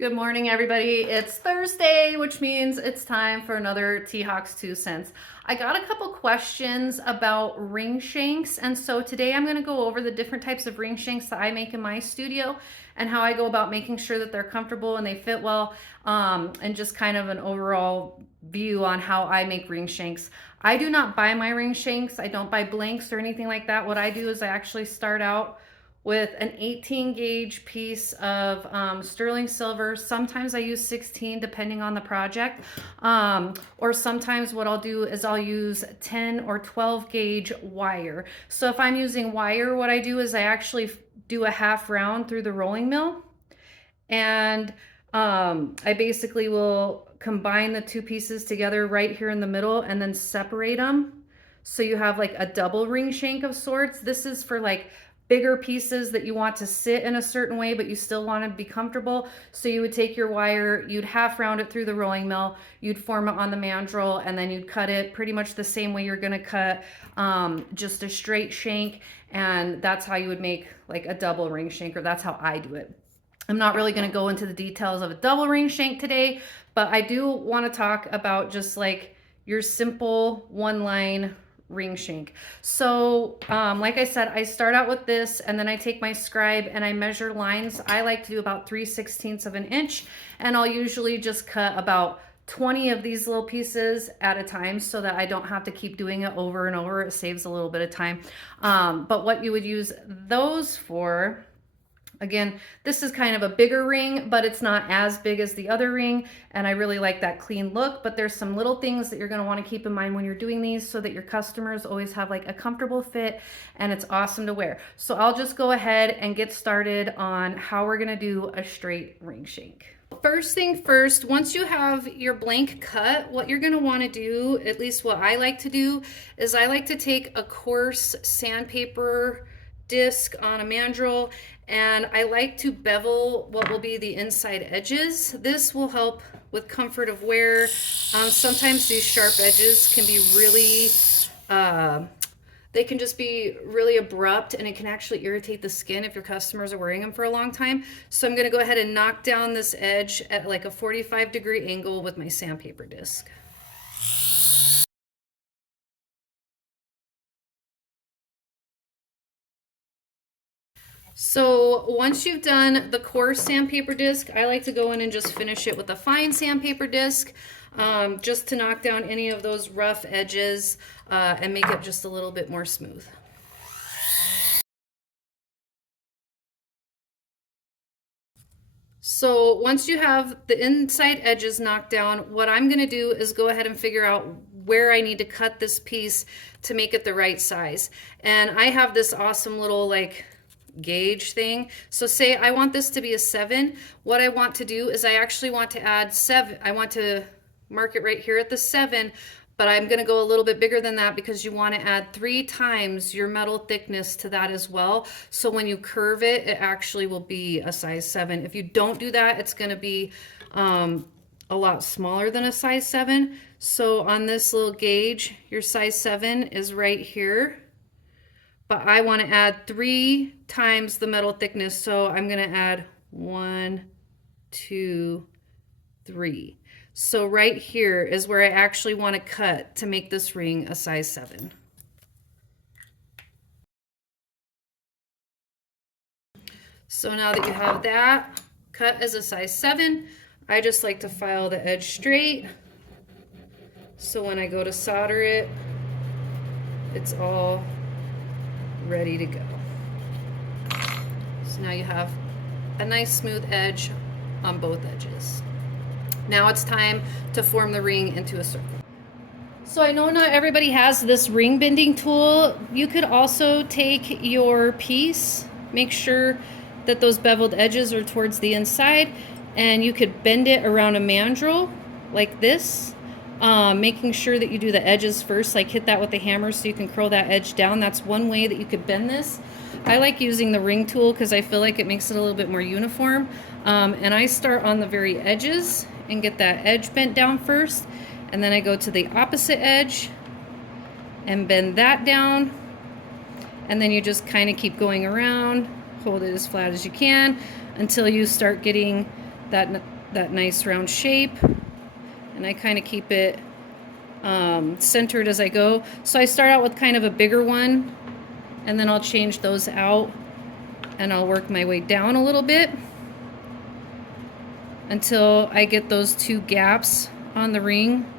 Good morning, everybody. It's Thursday, which means it's time for another T-Hawk's 2 cents. I got a couple questions about ring shanks, and so today I'm going to go over the different types of ring shanks that I make in my studio and how I go about making sure that they're comfortable and they fit well, and just kind of an overall view on how I make ring shanks. I do not buy my ring shanks. I don't buy blanks or anything like that. What I do is I actually start out with an 18 gauge piece of sterling silver. Sometimes I use 16 depending on the project. Or sometimes what I'll do is I'll use 10 or 12 gauge wire. So if I'm using wire, what I do is I actually do a half round through the rolling mill. And I basically will combine the two pieces together right here in the middle and then separate them. So you have like a double ring shank of sorts. This is for like bigger pieces that you want to sit in a certain way, but you still want to be comfortable. So you would take your wire, you'd half round it through the rolling mill, you'd form it on the mandrel, and then you'd cut it pretty much the same way you're going to cut just a straight shank. And that's how you would make like a double ring shank, or that's how I do it. I'm not really going to go into the details of a double ring shank today, but I do want to talk about just like your simple one line ring shank. So like I said, I start out with this and then I take my scribe and I measure lines. I like to do about 3/16 of an inch, and I'll usually just cut about 20 of these little pieces at a time so that I don't have to keep doing it over and over. It saves a little bit of time. But what you would use those for, again, this is kind of a bigger ring, but it's not as big as the other ring, and I really like that clean look. But there's some little things that you're going to want to keep in mind when you're doing these so that your customers always have like a comfortable fit and it's awesome to wear. So I'll just go ahead and get started on how we're going to do a straight ring shank. First thing first, once you have your blank cut, what you're going to want to do, at least what I like to do, is I like to take a coarse sandpaper disc on a mandrel, and I like to bevel what will be the inside edges. This will help with comfort of wear. Sometimes these sharp edges can be really they can just be really abrupt, and it can actually irritate the skin if your customers are wearing them for a long time. So I'm going to go ahead and knock down this edge at like a 45-degree angle with my sandpaper disc. So once you've done the coarse sandpaper disc, I like to go in and just finish it with a fine sandpaper disc, just to knock down any of those rough edges and make it just a little bit more smooth. So once you have the inside edges knocked down, what I'm going to do is go ahead and figure out where I need to cut this piece to make it the right size. And I have this awesome little like gauge thing. So say I want this to be a 7. What I want to do is I actually want to add 7. I want to mark it right here at the 7, but I'm going to go a little bit bigger than that because you want to add 3 times your metal thickness to that as well. So when you curve it, it actually will be a size 7. If you don't do that, it's going to be a lot smaller than a size 7. So on this little gauge, your size 7 is right here. But I want to add 3 times the metal thickness, so I'm going to add 1, 2, 3. So right here is where I actually want to cut to make this ring a size 7. So now that you have that cut as a size 7, I just like to file the edge straight. So when I go to solder it, it's all ready to go. So now you have a nice smooth edge on both edges. Now it's time to form the ring into a circle. So I know not everybody has this ring bending tool. You could also take your piece, make sure that those beveled edges are towards the inside, and you could bend it around a mandrel like this. Making sure that you do the edges first, like hit that with the hammer so you can curl that edge down. That's one way that you could bend this. I like using the ring tool because I feel like it makes it a little bit more uniform. And I start on the very edges and get that edge bent down first, and then I go to the opposite edge and bend that down, and then you just kind of keep going around, hold it as flat as you can until you start getting that nice round shape, and I kind of keep it centered as I go. So I start out with kind of a bigger one, and then I'll change those out, and I'll work my way down a little bit until I get those two gaps on the ring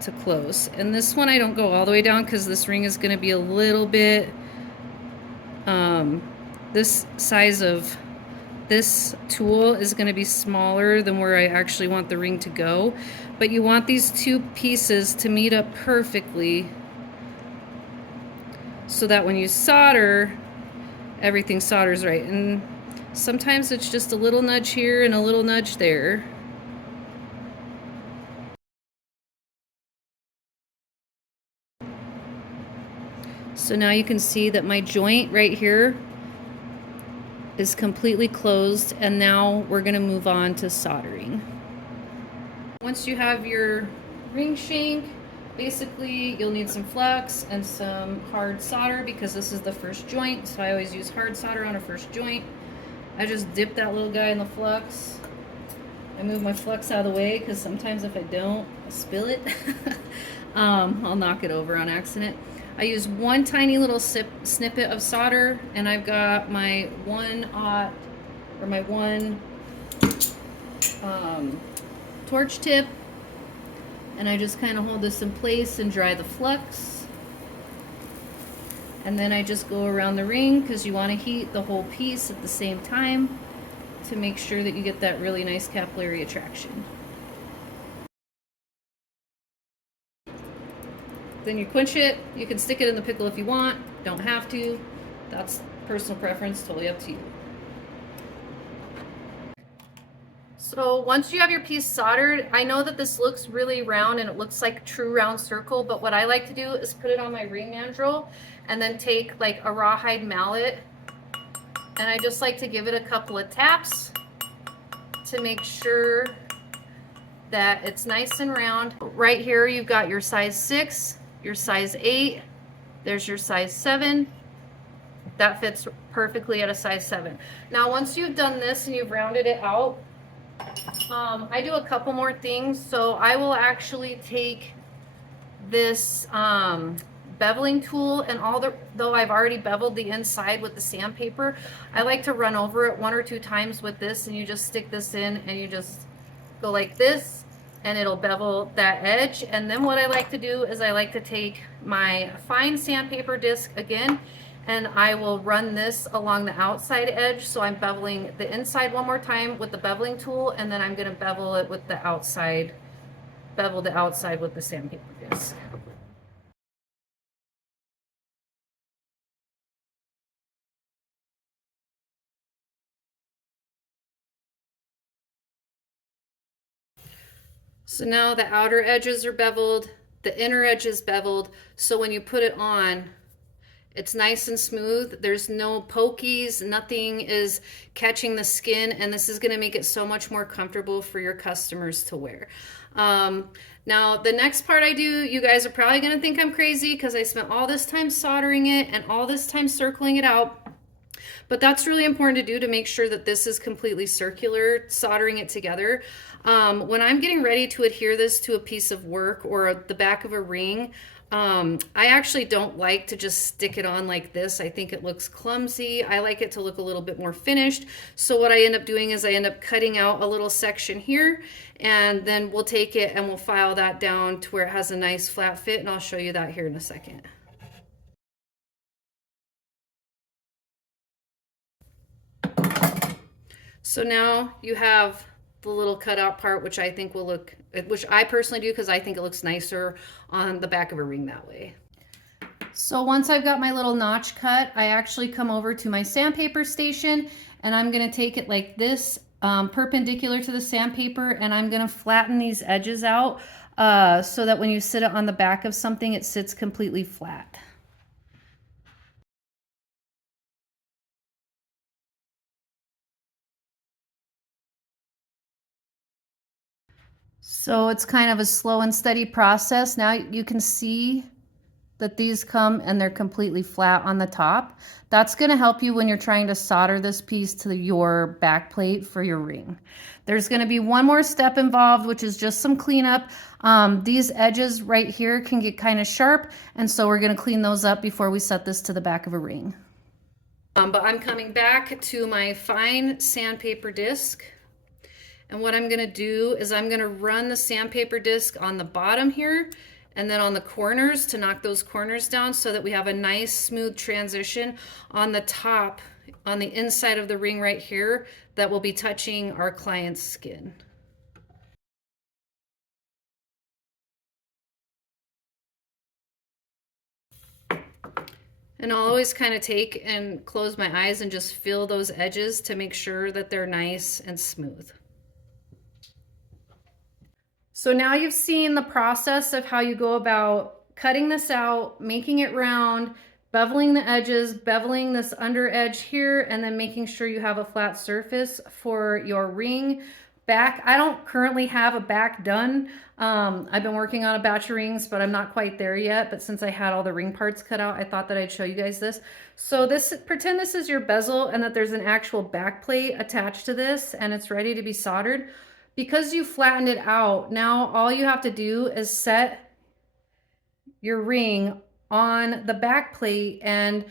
to close. And this one I don't go all the way down because this ring is going to be a little bit this size of this tool is going to be smaller than where I actually want the ring to go. But you want these two pieces to meet up perfectly so that when you solder, everything solders right. And sometimes it's just a little nudge here and a little nudge there. So now you can see that my joint right here is completely closed, and now we're going to move on to soldering. Once you have your ring shank, basically you'll need some flux and some hard solder because this is the first joint, so I always use hard solder on a first joint. I just dip that little guy in the flux. I move my flux out of the way because sometimes if I don't, I spill it. I'll knock it over on accident. I use one tiny little snippet of solder, and I've got my one torch tip, and I just kind of hold this in place and dry the flux. And then I just go around the ring because you want to heat the whole piece at the same time to make sure that you get that really nice capillary attraction. Then you quench it. You can stick it in the pickle if you want. Don't have to. That's personal preference, totally up to you. So once you have your piece soldered, I know that this looks really round and it looks like a true round circle, but what I like to do is put it on my ring mandrel and then take like a rawhide mallet, and I just like to give it a couple of taps to make sure that it's nice and round. Right here you've got your size 6, your size 8, there's your size 7. That fits perfectly at a size 7. Now once you've done this and you've rounded it out, I do a couple more things. So I will actually take this beveling tool, and though I've already beveled the inside with the sandpaper, I like to run over it 1 or 2 times with this, and you just stick this in and you just go like this and it'll bevel that edge. And then what I like to do is I like to take my fine sandpaper disc again, and I will run this along the outside edge. So I'm beveling the inside 1 more time with the beveling tool, and then I'm going to bevel it with the outside, bevel the outside with the sandpaper disc. So now the outer edges are beveled, the inner edge is beveled, so when you put it on, it's nice and smooth. There's no pokies, nothing is catching the skin, and this is going to make it so much more comfortable for your customers to wear. Now, the next part I do, you guys are probably going to think I'm crazy because I spent all this time soldering it and all this time circling it out. But that's really important to do to make sure that this is completely circular, soldering it together. When I'm getting ready to adhere this to a piece of work or the back of a ring, I actually don't like to just stick it on like this. I think it looks clumsy. I like it to look a little bit more finished. So what I end up doing is I end up cutting out a little section here, and then we'll take it and we'll file that down to where it has a nice flat fit, and I'll show you that here in a second. So now you have the little cutout part, which I think will look, which I personally do because I think it looks nicer on the back of a ring that way. So once I've got my little notch cut, I actually come over to my sandpaper station, and I'm going to take it like this, perpendicular to the sandpaper, and I'm going to flatten these edges out so that when you sit it on the back of something, it sits completely flat. So it's kind of a slow and steady process. Now you can see that these come and they're completely flat on the top. That's going to help you when you're trying to solder this piece to your back plate for your ring. There's going to be one more step involved, which is just some cleanup. These edges right here can get kind of sharp, and so we're going to clean those up before we set this to the back of a ring. But I'm coming back to my fine sandpaper disc. And what I'm gonna do is I'm gonna run the sandpaper disc on the bottom here and then on the corners to knock those corners down so that we have a nice smooth transition on the top, on the inside of the ring right here that will be touching our client's skin. And I'll always kind of take and close my eyes and just feel those edges to make sure that they're nice and smooth. So now you've seen the process of how you go about cutting this out, making it round, beveling the edges, beveling this under edge here, and then making sure you have a flat surface for your ring. Back, I don't currently have a back done. I've been working on a batch of rings, but I'm not quite there yet. But since I had all the ring parts cut out, I thought that I'd show you guys this. So pretend this is your bezel and that there's an actual back plate attached to this and it's ready to be soldered. Because you flattened it out, now all you have to do is set your ring on the back plate and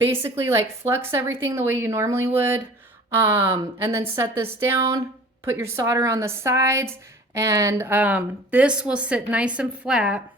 basically like flux everything the way you normally would, and then set this down, put your solder on the sides, and this will sit nice and flat.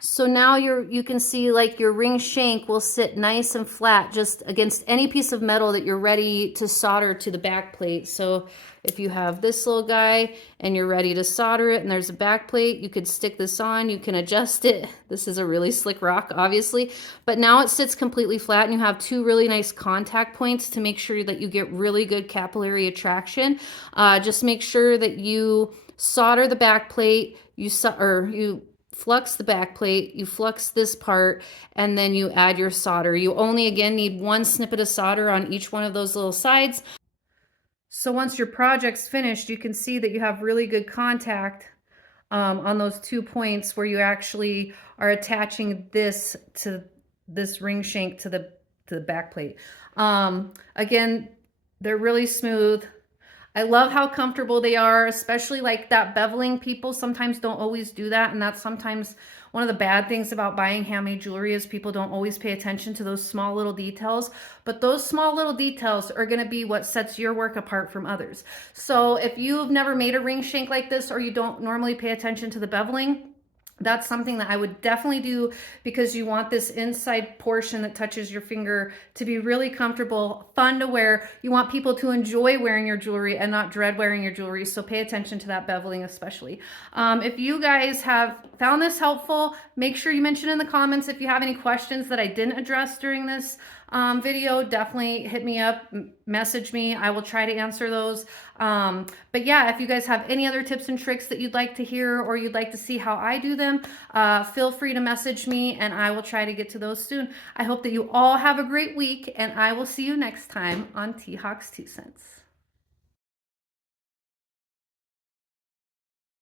So now you can see like your ring shank will sit nice and flat just against any piece of metal that you're ready to solder to the back plate. So if you have this little guy and you're ready to solder it and there's a back plate, you could stick this on, you can adjust it. This is a really slick rock, obviously, but now it sits completely flat and you have two really nice contact points to make sure that you get really good capillary attraction. Just make sure that you solder the back plate, you flux the back plate, you flux this part, and then you add your solder. You only, again, need one snippet of solder on each one of those little sides. So once your project's finished, you can see that you have really good contact on those 2 points where you actually are attaching this to this ring shank to the back plate. Again, they're really smooth. I love how comfortable they are, especially like that beveling. People sometimes don't always do that, and that's sometimes one of the bad things about buying handmade jewelry is people don't always pay attention to those small little details, but those small little details are going to be what sets your work apart from others. So if you've never made a ring shank like this, or you don't normally pay attention to the beveling, that's something that I would definitely do, because you want this inside portion that touches your finger to be really comfortable, fun to wear. You want people to enjoy wearing your jewelry and not dread wearing your jewelry. So pay attention to that beveling especially. If you guys have found this helpful, make sure you mention in the comments if you have any questions that I didn't address during this video. Definitely hit me up, message me. I will try to answer those. But yeah, if you guys have any other tips and tricks that you'd like to hear, or you'd like to see how I do them, feel free to message me and I will try to get to those soon. I hope that you all have a great week, and I will see you next time on T-Hawk's 2 Cents.